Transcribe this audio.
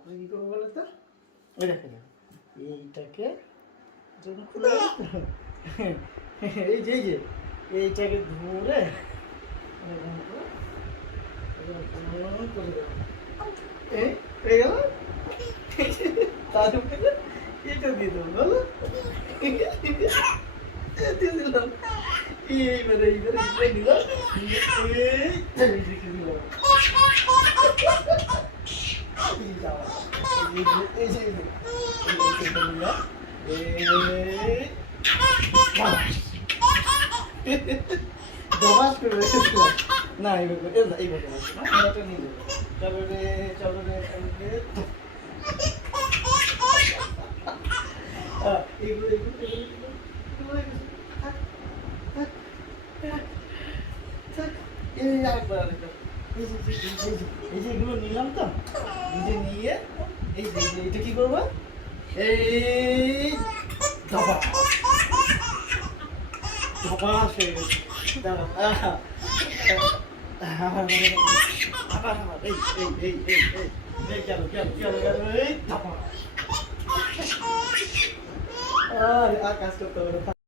তারপরে কি করবো বলো তো? ওই দেখো এইটাকে যখন খুলে এই যে এইটাকে ধরে এই গেল তারপরে এটা দিয়ে দেবো বলো দিয়ে দিলাম এইবারে দিলাম না এইভাবে নিয়ে যাবো চলো রে এগুলো নিলাম তো নিজে নিয়ে এই যে এটা কি করবো এই ধপাস হয়ে গেছে আর কাজ করতে হবে